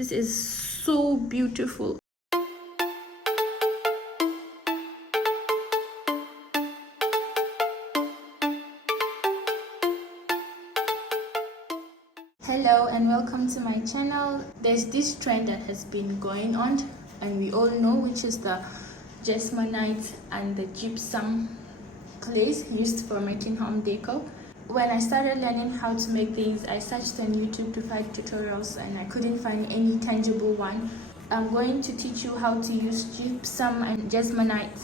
This is so beautiful. Hello and welcome to my channel. There's this trend that has been going on and we all know, which is the Jesmonite and the gypsum clays used for making home decor. When I started learning how to make these, I searched on YouTube to find tutorials and I couldn't find any tangible one. I'm going to teach you how to use gypsum and jesmonite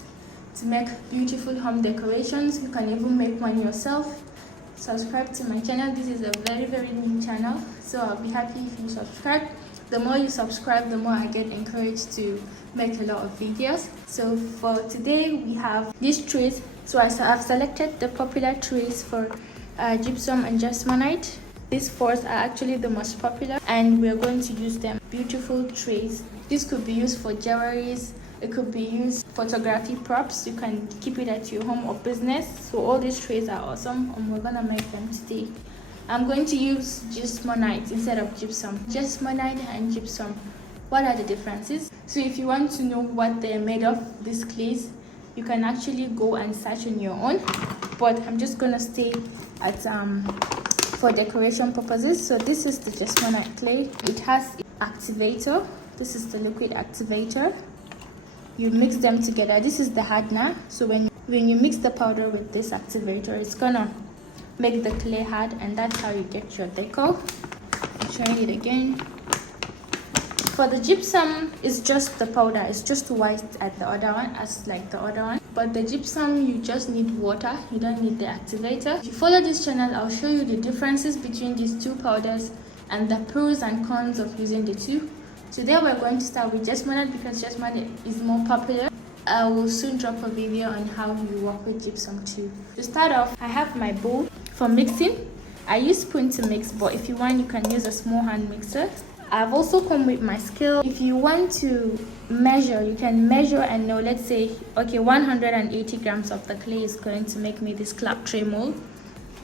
to make beautiful home decorations. You can even make one yourself. Subscribe to my channel. This is a very new channel, so I'll be happy if you subscribe. The more you subscribe, the more I get encouraged to make a lot of videos. So for today we have these trays. So I've selected the popular trays for gypsum and jesmonite. These four are actually the most popular and we're going to use them. Beautiful trays. This could be used for jewelries. It could be used photography props. You can keep it at your home or business. So all these trays are awesome and we're gonna make them today. I'm going to use jesmonite instead of gypsum. Jesmonite and gypsum, what are the differences? So if you want to know what they're made of, these clays, you can actually go and search on your own, but I'm just gonna stay at for decoration purposes. So this is the jesmonite clay. It has activator. This is the liquid activator. You mix them together. This is the hardener. So when you mix the powder with this activator, it's gonna make the clay hard, and that's how you get your decor. I'm showing it again. For the gypsum, it's just the powder. It's just white at the other one, as like the other one. But the gypsum, you just need water. You don't need the activator. If you follow this channel, I'll show you the differences between these two powders and the pros and cons of using the two. Today we're going to start with jesmonite because jesmonite is more popular. I will soon drop a video on how you work with gypsum too. To start off, I have my bowl for mixing. I use spoon to mix, but if you want, you can use a small hand mixer. I've also come with my scale. If you want to measure, you can measure and know, let's say, okay, 180 grams of the clay is going to make me this clap tray mold.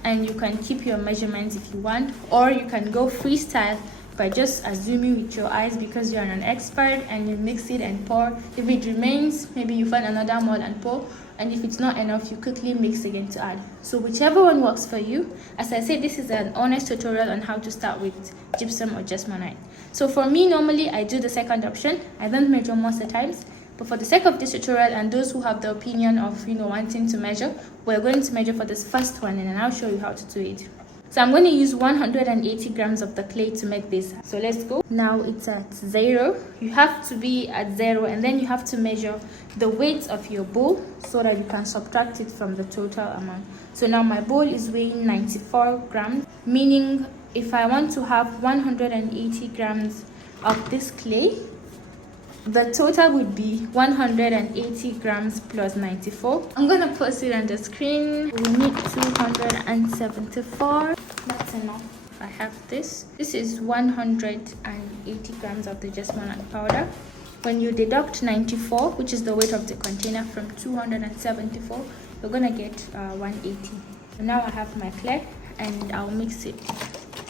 And you can keep your measurements if you want, or you can go freestyle by just assuming with your eyes because you're an expert, and you mix it and pour. If it remains, maybe you find another mold and pour, and if it's not enough, you quickly mix again to add. So whichever one works for you. As I said, this is an honest tutorial on how to start with gypsum or jesmonite. So for me, normally I do the second option. I don't measure most of the times, but for the sake of this tutorial and those who have the opinion of wanting to measure, we're going to measure for this first one, and then I'll show you how to do it. So I'm going to use 180 grams of the clay to make this. So let's go. Now it's at 0. You have to be at 0, and then you have to measure the weight of your bowl so that you can subtract it from the total amount. So now my bowl is weighing 94 grams, meaning if I want to have 180 grams of this clay, the total would be 180 grams plus 94. I'm gonna post it on the screen. We need 274. That's enough. I have this. This is 180 grams of the jesmonite powder. When you deduct 94, which is the weight of the container, from 274, you're gonna get 180. So now I have my clay and I'll mix it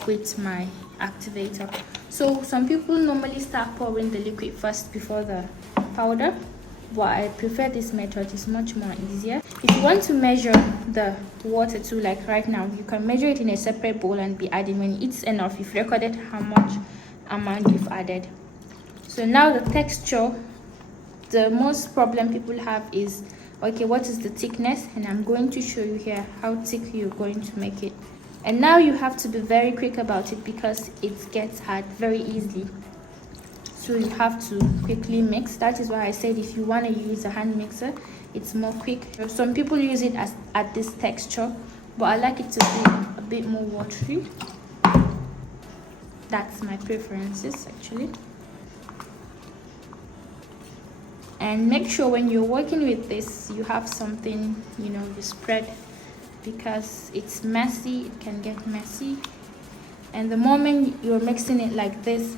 with my activator. So some people normally start pouring the liquid first before the powder, but I prefer this method. It's much more easier. If you want to measure the water too, like right now, you can measure it in a separate bowl and be adding when it's enough. You've recorded how much amount you've added. So now the texture, the most problem people have is, okay, what is the thickness? And I'm going to show you here how thick you're going to make it. And now you have to be very quick about it because it gets hard very easily. So you have to quickly mix. That is why I said if you want to use a hand mixer, it's more quick. Some people use it as at this texture, but I like it to be a bit more watery. That's my preferences actually. And make sure when you're working with this, you have something, you spread, because it's messy. It can get messy, and the moment you're mixing it like this,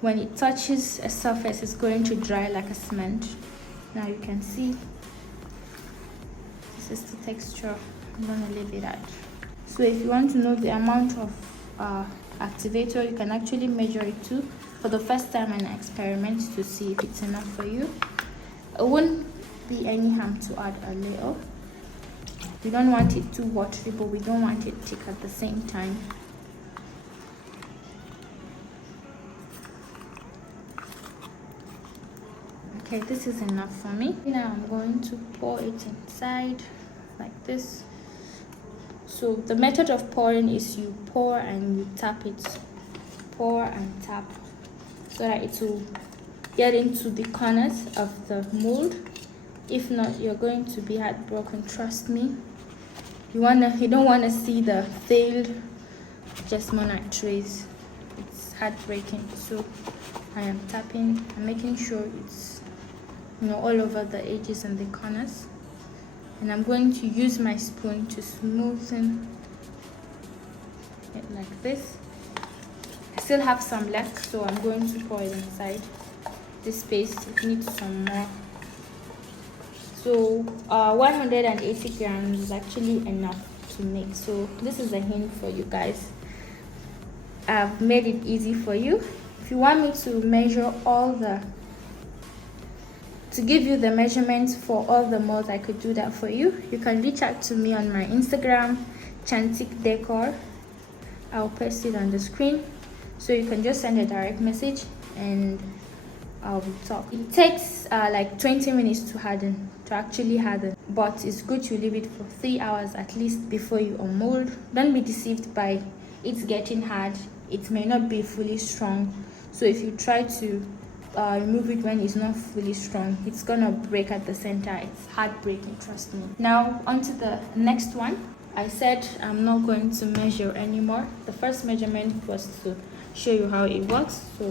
when it touches a surface, it's going to dry like a cement. Now you can see this is the texture. I'm gonna leave it at. So if you want to know the amount of activator, you can actually measure it too. for the first time and experiment to see if it's enough for you. It won't be any harm to add a little. We don't want it too watery, but we don't want it thick at the same time. Okay, this is enough for me. Now I'm going to pour it inside like this. So the method of pouring is you pour and you tap it. Pour and tap so that it will get into the corners of the mold. If not, you're going to be heartbroken, trust me. You don't wanna see the failed Jesmonite trays. It's heartbreaking. So I am tapping and making sure it's all over the edges and the corners. And I'm going to use my spoon to smoothen it like this. I still have some left, so I'm going to pour it inside this paste. It needs some more. So 180 grams is actually enough to make. So this is a hint for you guys. I've made it easy for you. If you want me to measure to give you the measurements for all the molds, I could do that for you. You can reach out to me on my Instagram, Chantic Decor. I'll paste it on the screen, so you can just send a direct message and I'll be talking. It takes like 20 minutes to actually harden, but it's good to leave it for 3 hours at least before you unmold. Don't be deceived by it getting hard. It may not be fully strong, so if you try to remove it when it's not fully strong, it's gonna break at the center. It's heartbreaking, trust me. Now onto the next one. I said I'm not going to measure anymore. The first measurement was to show you how it works. So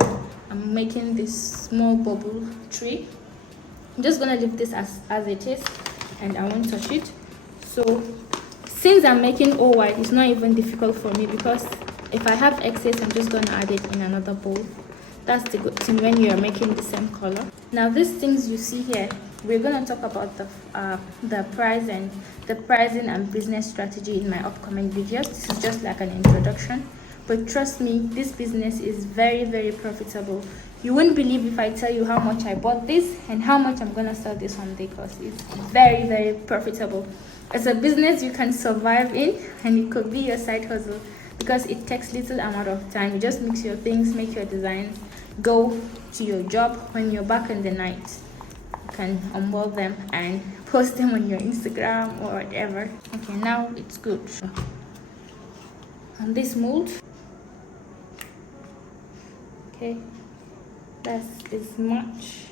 I'm making this small bubble tray. I'm just gonna leave this as it is and I won't touch it. So since I'm making all white, it's not even difficult for me, because if I have excess, I'm just gonna add it in another bowl. That's the good thing when you are making the same color. Now these things you see here, we're gonna talk about the pricing and business strategy in my upcoming videos. This is just like an introduction, but trust me, this business is very, very profitable. You wouldn't believe if I tell you how much I bought this and how much I'm gonna sell this Home Decors. It's very, very profitable. It's a business you can survive in, and it could be your side hustle because it takes little amount of time. You just mix your things, make your designs, go to your job. When you're back in the night, you can unmold them and post them on your Instagram or whatever. Okay, now it's good. On this mold, okay, that's as much,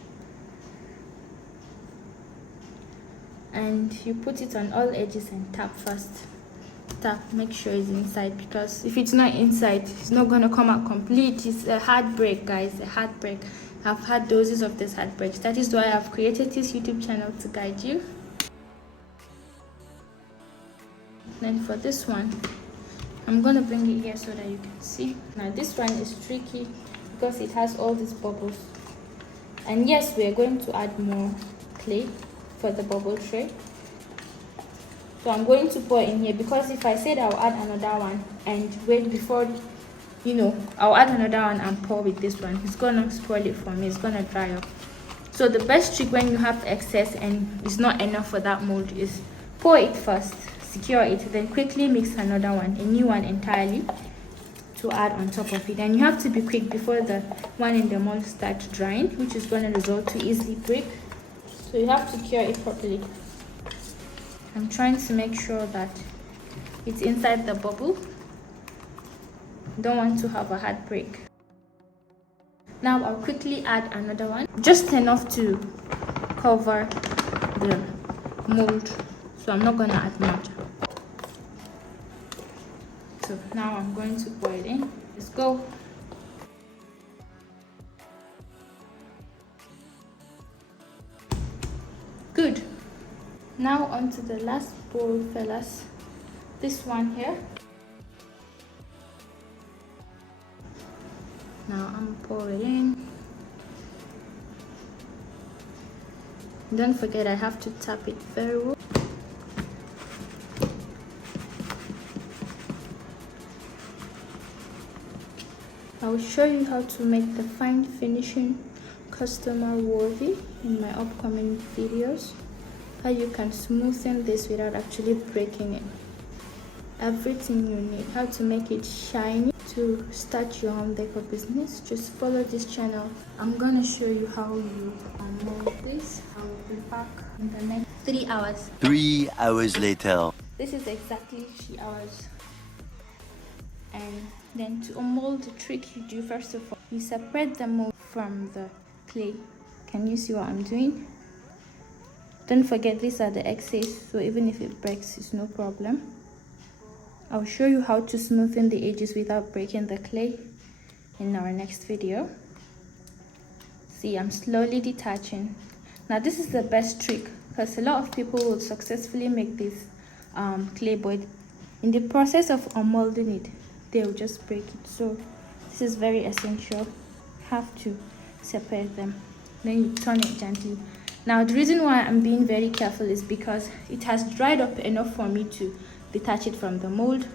and you put it on all edges and tap first. Tap, make sure it's inside, because if it's not inside, it's not gonna come out complete. It's a heartbreak, guys, a heartbreak. I've had doses of this heartbreak. That is why I've created this YouTube channel, to guide you. Then for this one, I'm gonna bring it here so that you can see. Now this one is tricky because it has all these bubbles, and yes, we are going to add more clay for the bubble tray. So I'm going to pour in here, because if I said I'll add another one and wait before, I'll add another one and pour with this one, it's gonna spoil it for me. It's gonna dry up. So the best trick when you have excess and it's not enough for that mold is pour it first, secure it, then quickly mix another one, a new one entirely, to add on top of it. And you have to be quick before the one in the mold starts drying, which is going to result to easily break. So you have to cure it properly. I'm trying to make sure that it's inside the bubble. Don't want to have a hard break. Now I'll quickly add another one, just enough to cover the mold, so I'm not going to add much. So now I'm going to pour it in. Let's go. Good. Now on to the last bowl, fellas. This one here. Now I'm pouring in. Don't forget, I have to tap it very well. I will show you how to make the fine finishing customer worthy in my upcoming videos. How you can smoothen this without actually breaking it. Everything you need, how to make it shiny to start your home decor business. Just follow this channel. I'm gonna show you how you unmold this. I will be back in the next 3 hours. 3 hours later. This is exactly 3 hours. And then to unmold, the trick you do, first of all, you separate the mold from the clay. Can you see what I'm doing? Don't forget, these are the excess, so even if it breaks, it's no problem. I'll show you how to smoothen the edges without breaking the clay in our next video. See, I'm slowly detaching. Now this is the best trick, because a lot of people will successfully make this clay, but in the process of unmolding it, they'll just break it. So this is very essential. Have to separate them, then you turn it gently. Now the reason why I'm being very careful is because it has dried up enough for me to detach it from the mold,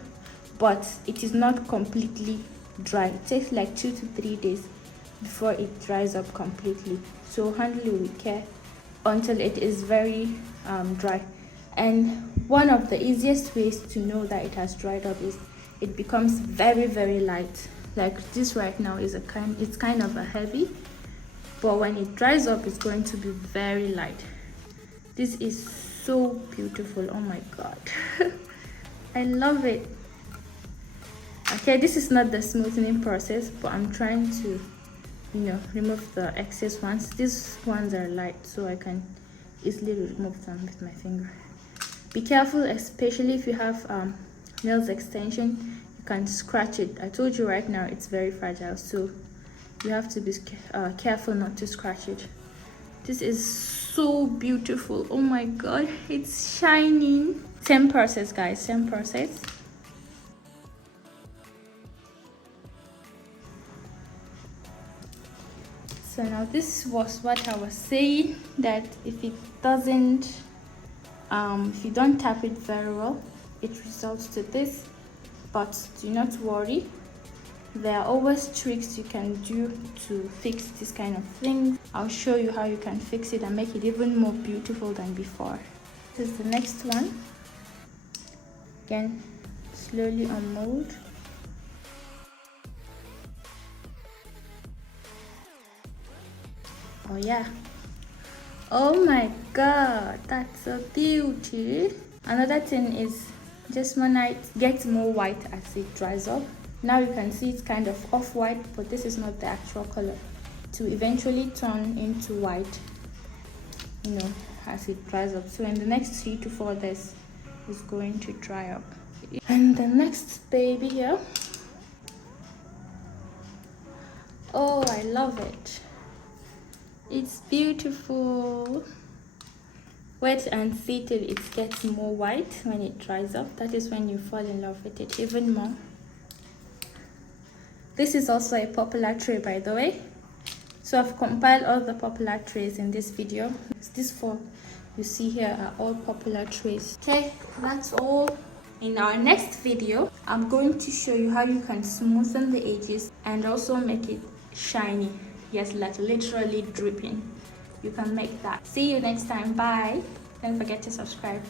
but it is not completely dry. It takes like 2 to 3 days before it dries up completely, so handle it with care until it is very dry. And one of the easiest ways to know that it has dried up is it becomes very, very light. Like this right now is it's kind of a heavy, but when it dries up, it's going to be very light. This is so beautiful. Oh my god. I love it. Okay, this is not the smoothing process, but I'm trying to, remove the excess ones. These ones are light, so I can easily remove them with my finger. Be careful, especially if you have nails extension. You can scratch it. I told you right now it's very fragile, so you have to be careful not to scratch it. This is so beautiful. Oh my god, it's shining. Same process, guys, same process. So now this was what I was saying, that if it doesn't if you don't tap it very well, it results to this. But do not worry, there are always tricks you can do to fix this kind of thing. I'll show you how you can fix it and make it even more beautiful than before. This is the next one. Again, slowly unmold. Oh yeah. Oh my god, that's a beauty. Another thing is Jesmonite gets more white as it dries up. Now you can see it's kind of off-white, but this is not the actual color. To eventually turn into white, as it dries up. So in the next 3 to 4 days, it's going to dry up. And the next baby here. Oh, I love it. It's beautiful. Wet and see till it gets more white. When it dries up, that is when you fall in love with it even more. This is also a popular tray, by the way. So I've compiled all the popular trays in this video. These 4 you see here are all popular trays. Okay, that's all. In our next video, I'm going to show you how you can smoothen the edges and also make it shiny. Yes, like literally dripping. You can make that. See you next time. Bye. Don't forget to subscribe.